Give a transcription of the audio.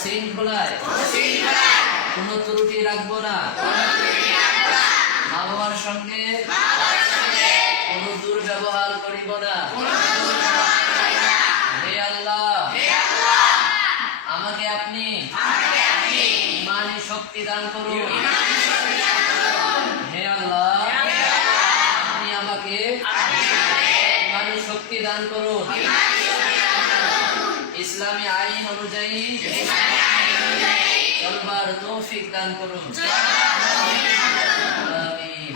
শৃঙ্খলায় কোনো ত্রুটি রাখবো না। মা বাবার সঙ্গে কোনো দুর্ব্যবহার করিব না। হে আল্লাহ, আমাকে আপনি ইমানি শক্তি দান করুন। হে আল্লাহ, আপনি আমাকে ইমানি শক্তি দান করুন। ইসলামী আইন অনুযায়ী চলবার তৌফিক দান করুন। আমিন।